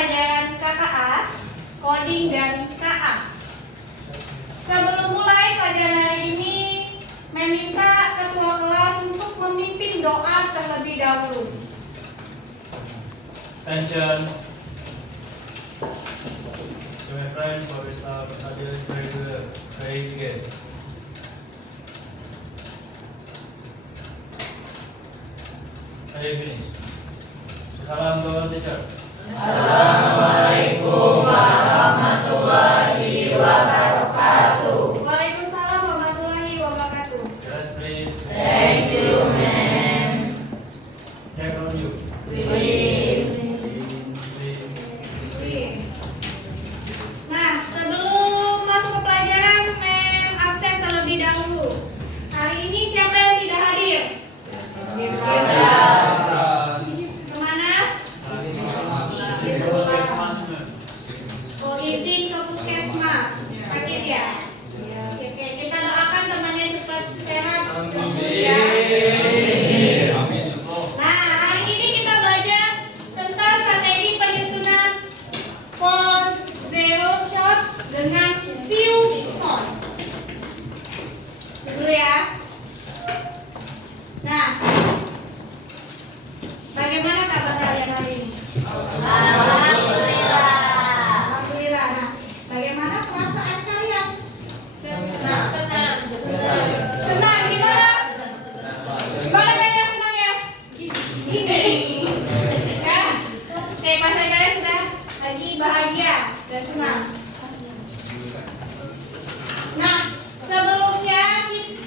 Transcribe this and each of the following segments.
pelajaran KKA, coding dan KA. Sebelum mulai pelajaran hari ini, meminta ketua kelas untuk memimpin doa terlebih dahulu. Attention. To my friend, for we start studying regular, pray again. Are you finished? Salam to our teacher. Assalamualaikum warahmatullahi wabarakatuh. Waalaikumsalam warahmatullahi wabarakatuh. Yes, please. Thank you, ma'am. Check on you. Clean. Nah, sebelum masuk ke pelajaran, Mem absen terlebih dahulu. Hari ini siapa yang tidak hadir? Kemana? Oh, izin ke puskesmas. Sakit ya? Oke, kita doakan temannya cepat sehat. Ya. Nah, hari ini kita belajar tentang strategi penyusunan font zero shot dengan view shot. Dulu ya. Nah, bagaimana kabar kalian hari ini? Alhamdulillah. Alhamdulillah. Nah, bagaimana perasaan kalian? Senang. Senang gimana? Gimana kalian senang ya? Gini. Ya. Oke, masa kalian sudah lagi bahagia dan senang. Nah, sebelumnya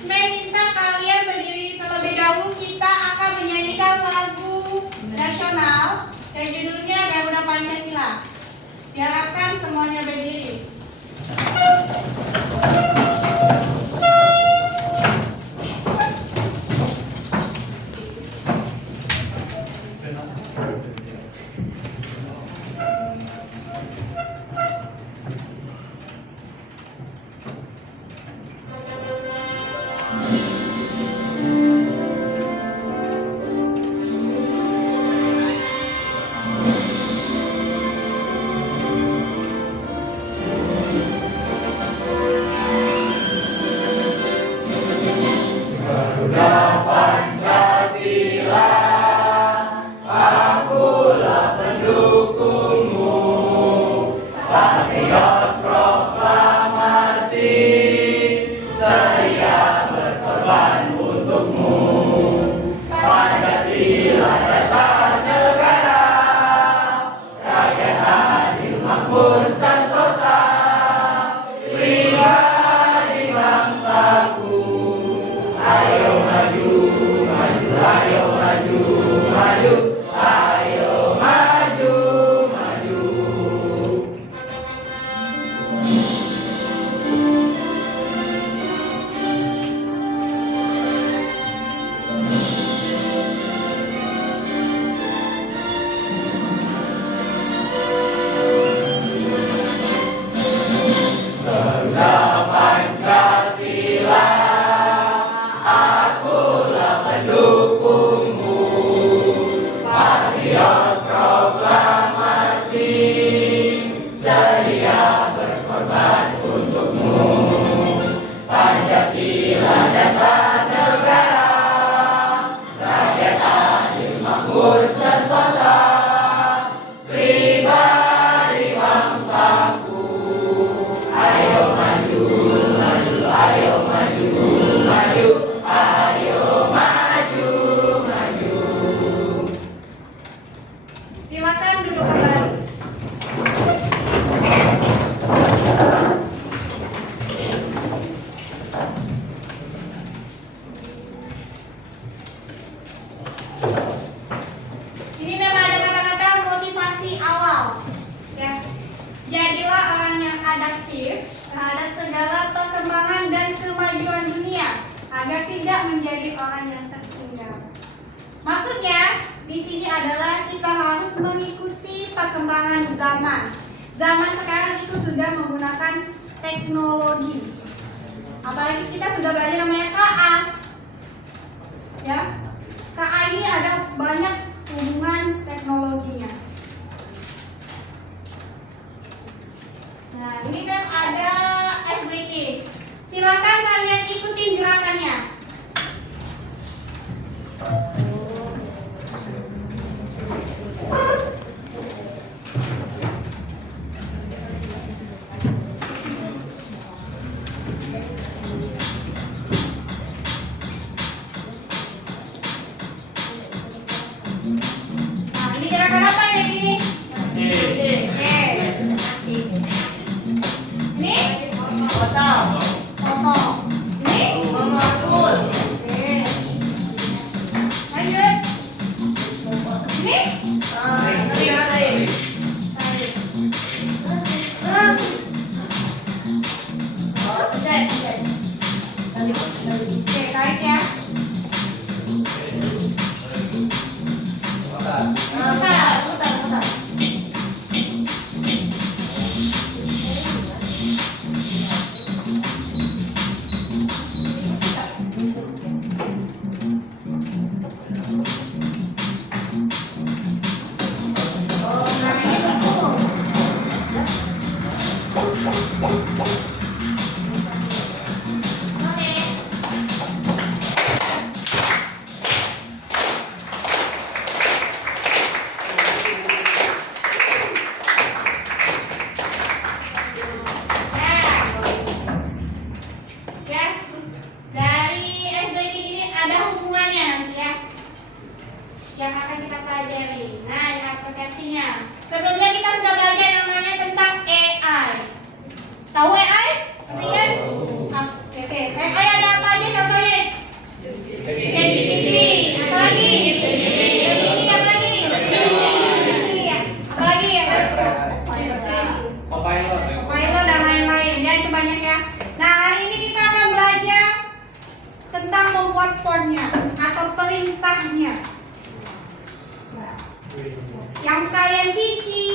minta kalian berdiri terlebih dahulu. Kita akan menyanyikan lagu nasional yang judulnya Garuda Pancasila. Diharapkan semuanya berdiri. Silakan duduk kembali. Ini memang ada kata-kata motivasi awal. Ya. Jadilah orang yang adaptif terhadap segala perkembangan dan kemajuan dunia agar tidak menjadi orang yang tertinggal. Maksudnya di sini adalah kita harus mengikuti perkembangan zaman. Zaman sekarang itu sudah menggunakan teknologi. Apalagi kita sudah belajar namanya KA. Ya. KA ini ada banyak hubungan teknologinya. kesulitannya. Nah, ini gerakan apa ya ini? C. Oke. Ini Potong. potong. Ini Memukul. oke. Lanjut. Ini Tarik. tarik. Oke, tarik ya. Putar. Nah, ini pukul. Oke. Ya, dari SBK ini ada hubungannya nanti ya, yang akan kita pelajari. Nah, ini persepsinya. Sebelumnya kita sudah belajar yang namanya tentang AI. Tahu AI? Masih ingat? Oke. AI ada apa aja contohnya? ChatGPT. Apa lagi? Ini apa lagi? Iya. Apa lagi ya? Pilot dan lain-lain ya, itu banyak ya. Nah, hari ini kita akan belajar tentang membuat formnya atau perintahnya. Yang kalian cici,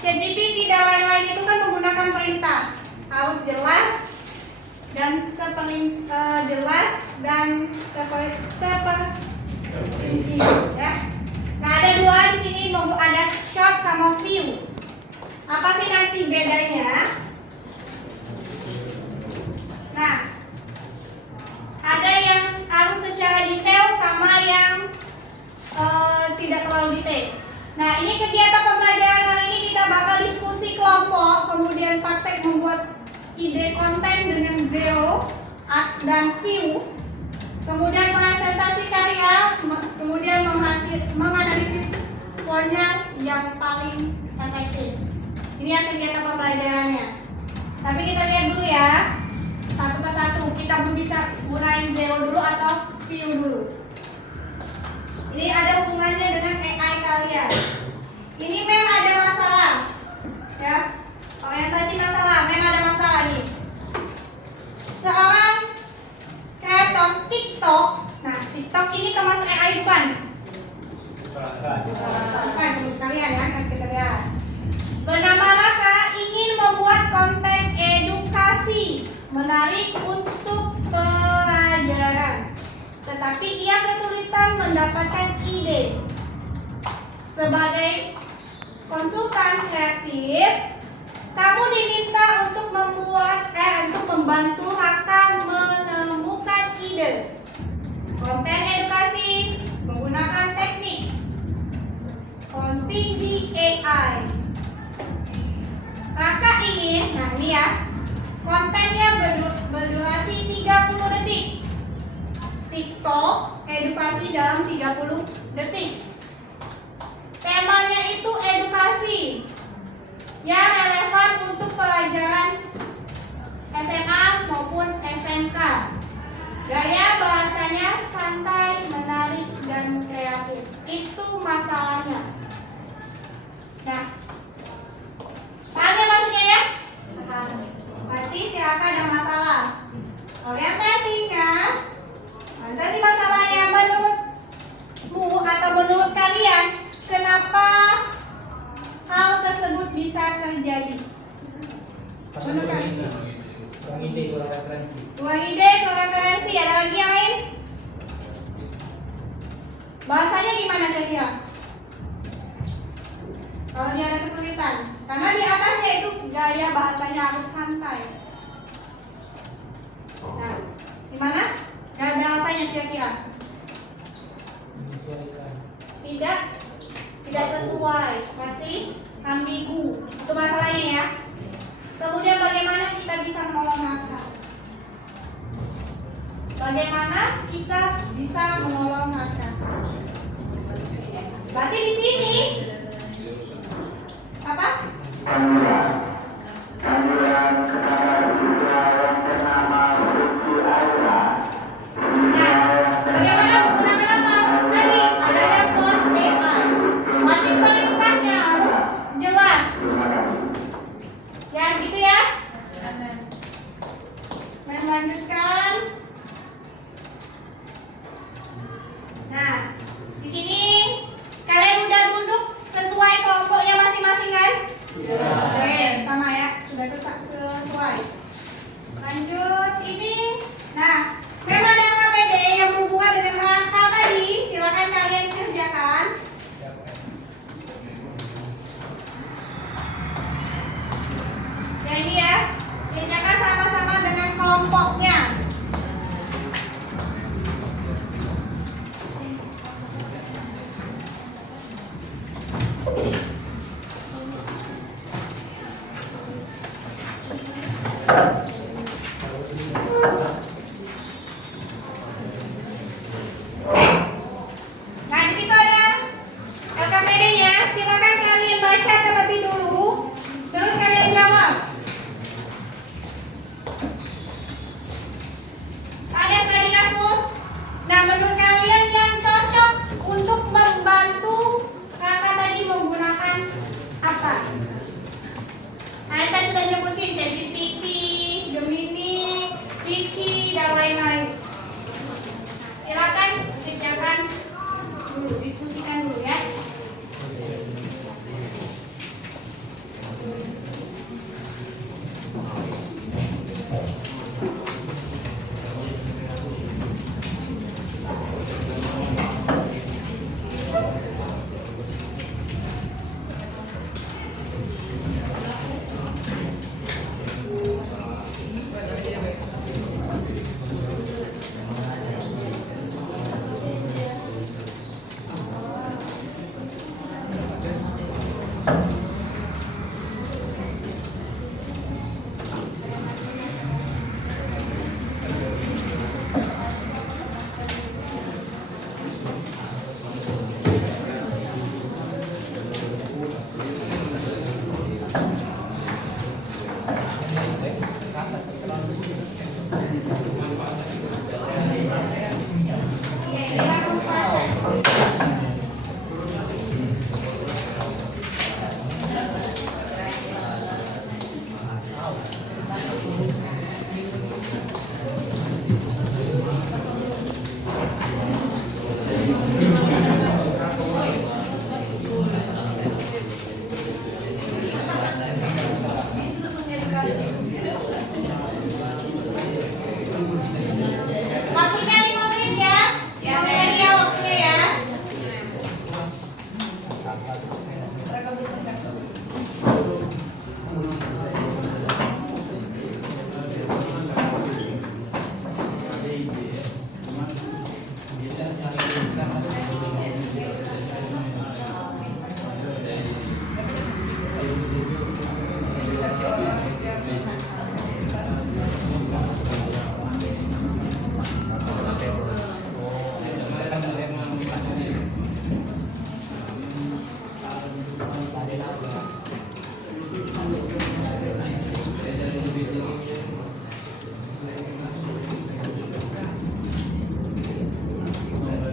ChatGPT dan lain-lain itu kan menggunakan perintah, harus jelas dan jelas dan terperinci ya. Nah, ada dua di sini, ada short sama view. Apa sih nanti bedanya? Nah, ada yang harus secara detail sama yang tidak terlalu detail. Nah, ini kegiatan pembelajaran hari ini kita bakal diskusi kelompok, kemudian praktek membuat ide konten dengan zero dan view, kemudian presentasi karya, kemudian menganalisis poinnya yang paling efektif. Ini yang kegiatan pembelajarannya. Tapi kita lihat dulu ya, satu persatu. Kita bisa gunain zero dulu atau view dulu. Ini ada hubungannya dengan AI kalian. Ini memang ada masalah, ya. Orientasi masalah, memang ada masalah nih. Seorang kreator TikTok, nah TikTok ini termasuk AI bukan? Bukan, menurut kalian ya, kan kita lihat. Bernama Raka ingin membuat konten edukasi menarik untuk pelajaran, tetapi ia kesulitan mendapatkan ide. Sebagai konsultan kreatif, kamu diminta untuk membantu Raka menemukan ide konten edukasi menggunakan teknik konting di AI. Raka ingin, nah ini ya, kontennya berdurasi 30 detik. TikTok edukasi dalam 30 detik. Temanya itu edukasi yang relevan untuk pelajaran SMA maupun SMK. Gaya bahasanya santai, menarik, dan kreatif. Itu masalahnya. Nah, paham ya maksudnya ya? Paham. Berarti silakan ada masalah. Orientasinya, orientasi masalahnya menurutmu atau menurut kalian, kenapa hal tersebut bisa terjadi? Menurut kalian? Kurang ide, kurang referensi. Dua ide, kurang referensi. Ada lagi yang lain? Bahasanya gimana kira-kira? Kalau dia ada kesulitan, karena di atasnya itu gaya bahasanya harus santai. Nah, gimana? katanya kira-kira? Menyesuaikan. Tidak sesuai, masih ambigu. Itu masalahnya ya. Kemudian bagaimana kita bisa menolong Haka? Bagaimana kita bisa menolong Haka? Berarti di sini apa? Nah, bagaimana menggunakan apa? Tadi adanya perintah. Mati perintahnya harus jelas. Ya, gitu ya. Melanjutkan. Nah, di sini kalian udah duduk sesuai kelompoknya masing-masing kan? Oke, sama ya, sudah sesuai. Lanjut ini. Nah, memang ada KPD yang berhubungan dengan rangka tadi. Silakan kalian kerjakan. Ya ini ya, kerjakan sama-sama dengan kelompoknya. Nah, di situ ada LKPD-nya. Silakan kalian baca terlebih dulu, terus kalian jawab. Ada studi kasus. Nah, menurut kalian yang cocok untuk membantu kakak tadi menggunakan apa? Kalian tadi sudah nyebutin ChatGPT, Gemini, Vici, dan lain-lain. Silakan kerjakan dulu, diskusikan dulu ya. Waktunya 5 menit ya. Yang ready ya waktunya ya.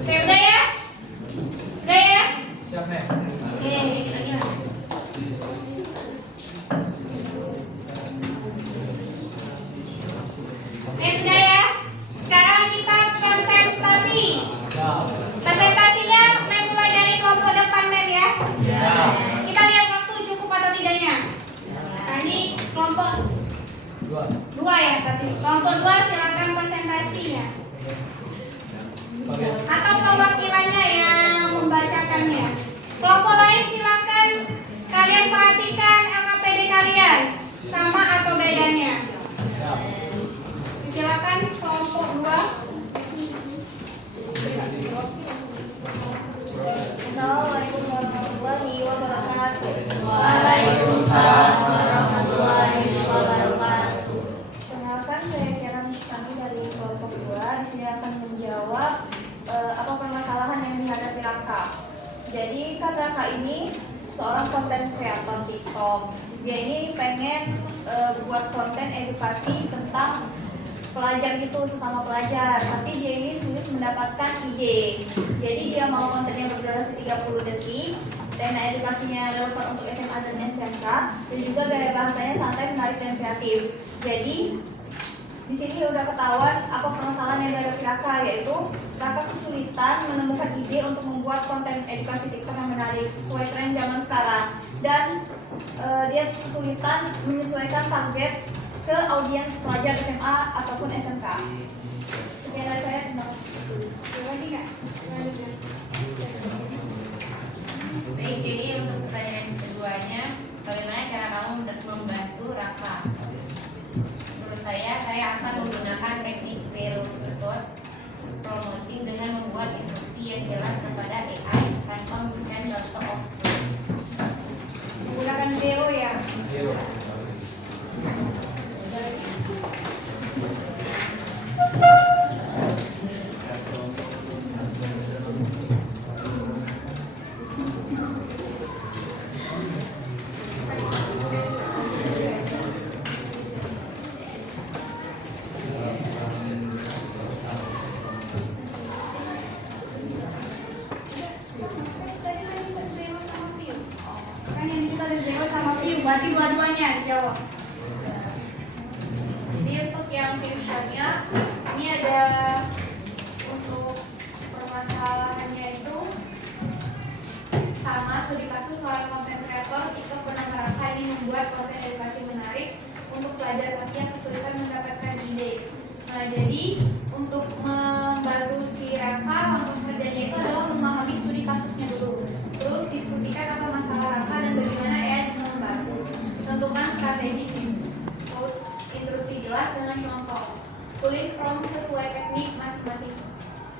Oke, udah ya? Udah ya? Siap, Nek. Oke. Sudah ya? Sekarang kita presentasi. Siap. Presentasinya Mem mulai dari kelompok depan Mem ya. Siap. Kita lihat waktu cukup atau tidaknya. Nah, ini kelompok 2 ya berarti. Kelompok 2 silakan presentasi ya. Atau perwakilannya yang membacakannya. Kelompok lain silakan kalian perhatikan LKPD kalian sama atau bedanya. Silakan kelompok 2. Waalaikumsalam warahmatullahi wabarakatuh. Perkenalkan, saya Kiara Mishkani dari kelompok 2. Di sini akan menjawab apa permasalahan yang dihadapi Raka. Jadi kan Raka ini seorang konten kreator TikTok. Dia ini pengen buat konten edukasi tentang pelajar gitu, sesama pelajar, tapi dia ini sulit mendapatkan ide. Jadi dia mau kontennya berdurasi 30 detik, tema edukasinya relevan untuk SMA dan SMK, dan juga gaya bahasanya santai, menarik, dan kreatif. Jadi di sini udah ketahuan apa permasalahan yang dihadapi Raka, yaitu Raka kesulitan menemukan ide untuk membuat konten edukasi TikTok yang menarik sesuai tren zaman sekarang, dan dia kesulitan menyesuaikan target ke audiens pelajar SMA ataupun SMK. Sekian dari saya, terima kasih. Lagi nggak? Baik, jadi untuk pertanyaan keduanya, bagaimana cara kamu membantu Raka? Menurut saya akan menggunakan teknik zero shot promoting dengan membuat instruksi yang jelas kepada AI tanpa memberikan contoh output. Menggunakan zero ya. Zero. Kan yang di situ ada zero sama view, berarti dua-duanya jawab. Jadi untuk yang fusionnya ini ada untuk permasalahannya itu sama studi kasus seorang konten kreator TikTok bernama Raka ini membuat konten edukasi menarik untuk pelajar tapi yang kesulitan mendapatkan ide. Nah, jadi untuk membantu si Raka, langkah kerjanya itu adalah memahami studi kasusnya dulu, terus diskusikan apa masalah Raka dan bagaimana AI bisa membantu. Tentukan strategi instruksi jelas dengan contoh, tulis prompt sesuai teknik masing-masing.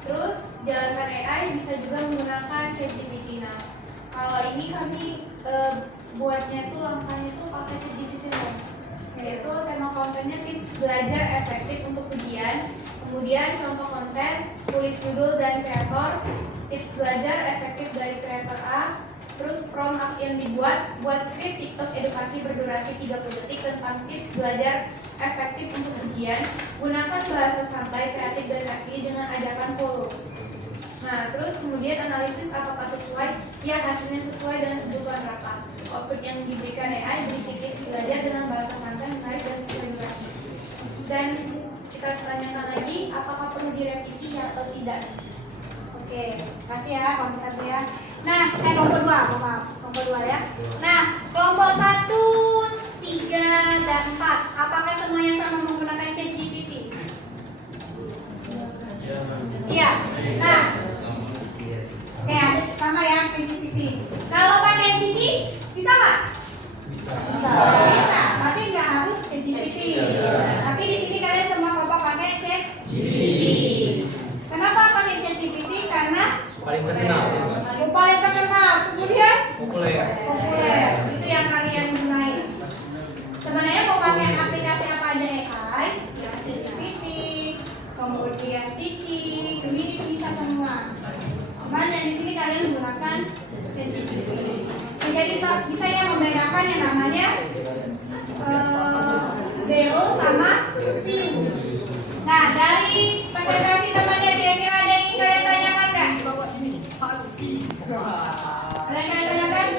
Terus jalankan AI, bisa juga menggunakan ChatGPT. Nah, kalau ini kami buatnya itu langkahnya itu pakai ChatGPT, yaitu tema kontennya tips belajar efektif untuk ujian, kemudian contoh konten, tulis judul dan kreator, tips belajar efektif dari kreator A. Terus prompt yang dibuat, buat script TikTok edukasi berdurasi 30 detik tentang tips belajar efektif untuk ujian. Gunakan bahasa santai, kreatif, dan rapi dengan ajakan follow. Nah, terus kemudian analisis apakah sesuai, ya hasilnya sesuai dengan kebutuhan Raka. Output yang diberikan AI berisi tips belajar dengan bahasa santai, menarik, dan sesuai durasi. Dan kita tanyakan lagi, apakah perlu direvisi ya atau tidak? Oke, kasih ya kelompok 1 ya. Nah, kelompok 2, maaf, kelompok 2 ya. Nah, kelompok 1, 3, dan 4. Apakah semuanya sama menggunakan ChatGPT? Iya. Nah, oke, sama ya ChatGPT. Kalau pakai ChatGPT, bisa nggak? Bisa. Bisa. Berarti nggak harus ChatGPT. Tapi di sini kalian semua kelompok pakai ChatGPT. Kenapa pakai ChatGPT? Karena Paling terkenal. paling terkenal, kemudian Populer. populer. Itu yang kalian gunain. Sebenarnya mau pakai aplikasi apa aja AI, ya ChatGPT, kemudian Cici, ini bisa semua. Cuman yang di sini kalian menggunakan ChatGPT. Jadi bisa yang membedakan yang namanya zero sama view. Nah, dari presentasi temannya kira-kira ada yang ingin kalian tanyakan nggak? Ada yang kalian tanyakan?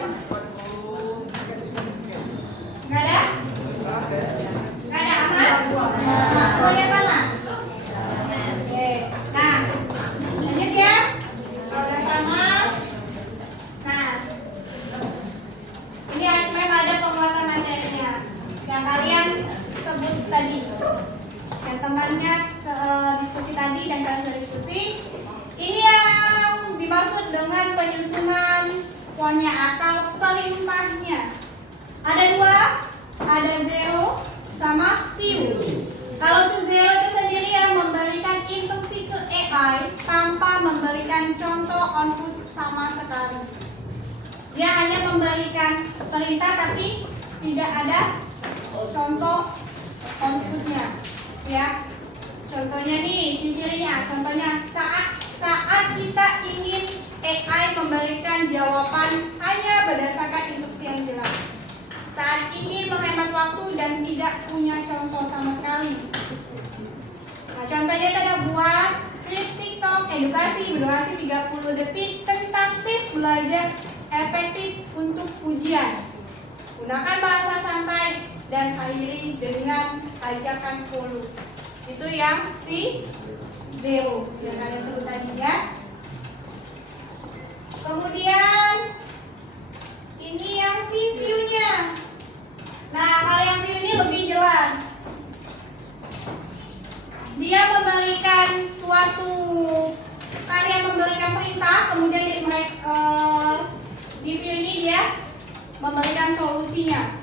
Nggak ada? Nggak ada, aman? Semuanya sama? Oke. Nah, lanjut ya. Kalau udah sama, nah, ini memang ada pembuatan materinya yang kalian sebut tadi. Yang temannya diskusi tadi dan kalian sudah diskusi. Ini yang dimaksud dengan penyusunan poinnya atau perintahnya. Ada 2, ada zero sama view. Kalau itu zero itu sendiri yang memberikan instruksi ke AI tanpa memberikan contoh output sama sekali. Dia hanya memberikan perintah pemerintah tapi tidak ada contoh outputnya, ya. Contohnya nih, ciri-cirinya. Contohnya saat kita ingin AI memberikan jawaban hanya berdasarkan instruksi yang jelas. Saat ingin menghemat waktu dan tidak punya contoh sama sekali. Nah, contohnya kita buat skrip TikTok edukasi berdurasi 30 detik tentang tips belajar efektif untuk ujian. Gunakan bahasa santai dan akhiri dengan ajakan follow. Itu yang C0 yang kalian sebut tadi ya. Kemudian ini yang C view-nya. Nah, kalau yang view ini lebih jelas. Dia memberikan suatu, kalian memberikan perintah, kemudian di view ini dia memberikan solusinya.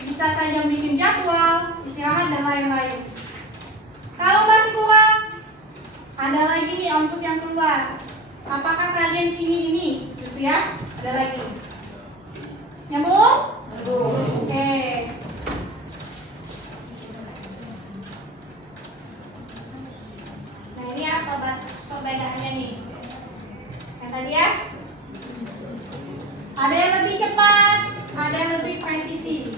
Bisa saja bikin jadwal, istirahat dan lain-lain. Kalau masih kurang, ada lagi nih output yang keluar. Apakah kalian ini gitu ya? Ada lagi. Nyambung? Oke. Nah, ini apa perbedaannya nih? Yang tadi ya? Ada yang lebih cepat, ada yang lebih presisi.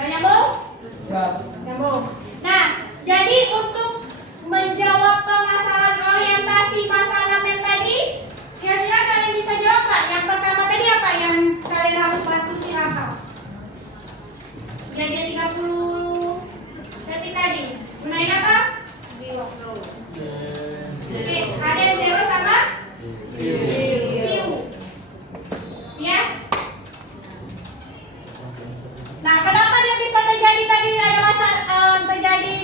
Nyambung? Nyambung. Nah, jadi untuk menjawab permasalahan orientasi masalah yang tadi, kira-kira kalian bisa jawab nggak? Yang pertama tadi apa yang kalian harus bantu si Raka? Jadi 30 detik tadi. Gunain apa? Oke, ada yang zero sama? View. Ya? Nah, kenapa dia bisa terjadi tadi ada masalah terjadi?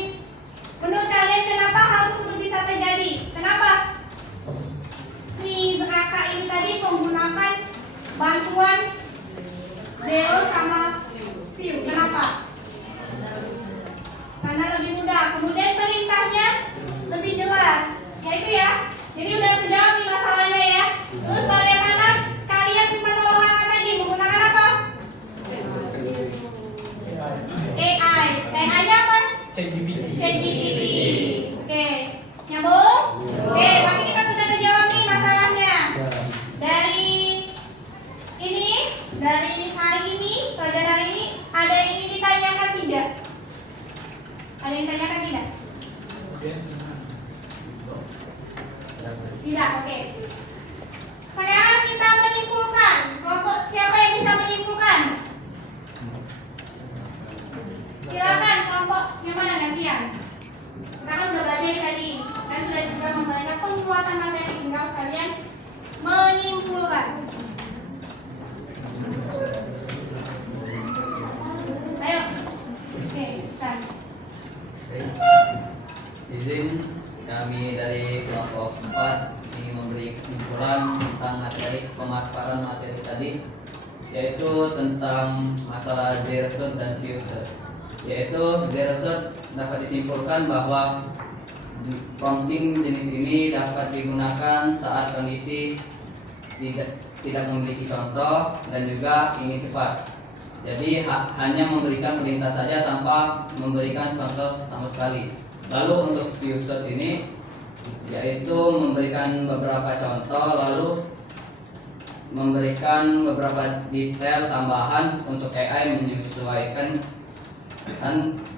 Menurut kalian kenapa harus bisa terjadi? Kenapa? Si Raka ini tadi menggunakan bantuan zero sama view. Kenapa? Karena lebih mudah. Kemudian perintahnya lebih jelas. Yaitu ya. Jadi udah terjawab nih masalahnya ya. Terus bagaimana kalian menolong Raka tadi menggunakan apa? AI. AI-nya apa? ChatGPT. Oke. Nyambung? Oke, tadi kita sudah terjawab nih masalahnya. Dari ini, dari hari ini, pelajaran hari ini, ada yang ingin ditanyakan tidak? Ada yang tanyakan tidak? Tidak, oke. Sekarang kita menyimpulkan. Kelompok siapa yang bisa menyimpulkan? Silakan kelompok yang mana gantian? Kita kan sudah belajar tadi dan sudah juga memberikan penguatan materi, tinggal kalian menyimpulkan. Ayo. Oke, San. Izin kami dari kelompok 4 ingin memberi kesimpulan tentang materi pemaparan materi tadi, yaitu tentang masalah zero shot dan few shot. Yaitu zero shot dapat disimpulkan bahwa prompting jenis ini dapat digunakan saat kondisi tidak memiliki contoh dan juga ingin cepat. Jadi hanya memberikan perintah saja tanpa memberikan contoh sama sekali. Lalu untuk few shot ini yaitu memberikan beberapa contoh lalu memberikan beberapa detail tambahan untuk AI menyesuaikan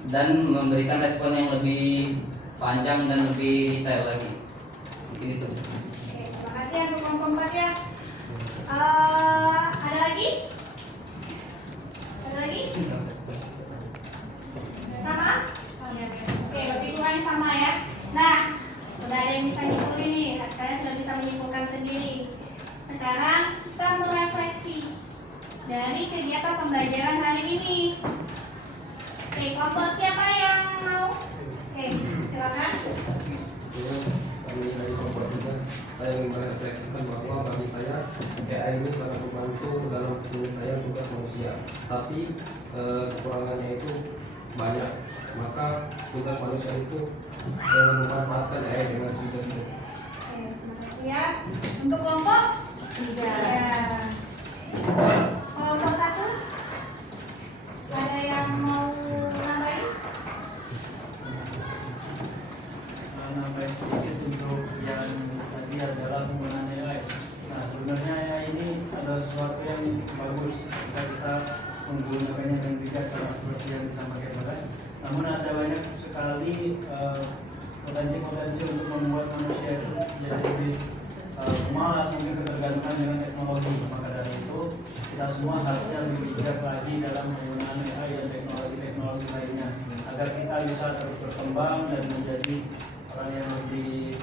dan memberikan respon yang lebih panjang dan lebih detail lagi. Mungkin itu. Oke, terima kasih untuk kelompok 4 ya. Ada lagi? Ada lagi? Sama? Oke, lebih kurang sama ya. Nah, udah ada yang bisa nyimpulin nih. Kalian sudah bisa menyimpulkan sendiri. Sekarang kita merefleksi dari kegiatan pembelajaran hari ini. Oke, kelompok siapa yang mau? Oke, silakan. Kami dari kelompok 3, saya ingin merefleksikan bahwa bagi saya AI ini sangat membantu dalam penyelesaian tugas manusia. Tapi kekurangannya itu banyak. Maka tugas manusia itu memanfaatkan AI dengan sebijak. Oke, terima kasih ya. Untuk kelompok 3. Ya. Kelompok 1 ada yang mau nambahin? Nambahin sedikit untuk yang tadi adalah penggunaan AI. Nah, sebenarnya AI ini adalah sesuatu yang bagus jika kita menggunakannya dengan bijak sama seperti yang disampaikan tadi. Namun ada banyak sekali potensi-potensi untuk membuat manusia itu jadi lebih malas, mungkin ketergantungan dengan teknologi. Maka dari itu kita semua harusnya lebih bijak lagi dalam penggunaan AI dan teknologi-teknologi lainnya agar kita bisa terus berkembang dan menjadi orang yang lebih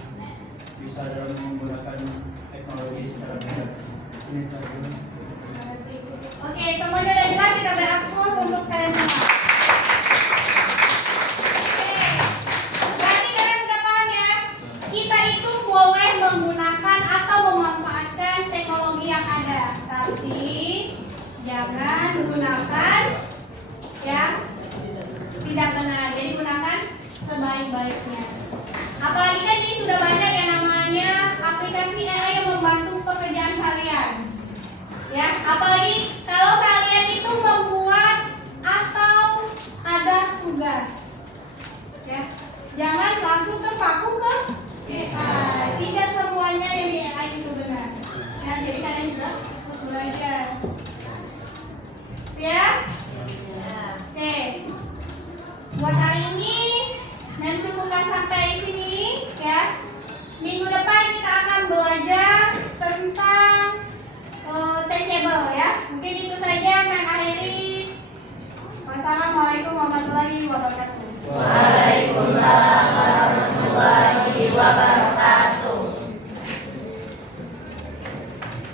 bisa dalam menggunakan teknologi secara bijak. Ini tadi. Oke, semuanya udah jelas, kita beri aplaus untuk kalian semua. Oke, berarti kalian sudah paham ya? Kita itu boleh menggunakan atau memanfaatkan teknologi yang ada, tapi jangan menggunakan yang tidak benar. Jadi gunakan sebaik-baiknya. Apalagi kan ini sudah banyak yang namanya aplikasi AI yang membantu pekerjaan kalian. Ya, apalagi kalau kalian itu membuat atau ada tugas. Ya, jangan langsung terpaku ke AI. Tidak semuanya yang di AI itu benar. Ya, jadi kalian juga harus belajar. Ya? Oke. Buat hari ini dan cukupkan sampai sini ya. Minggu depan kita akan belajar tentang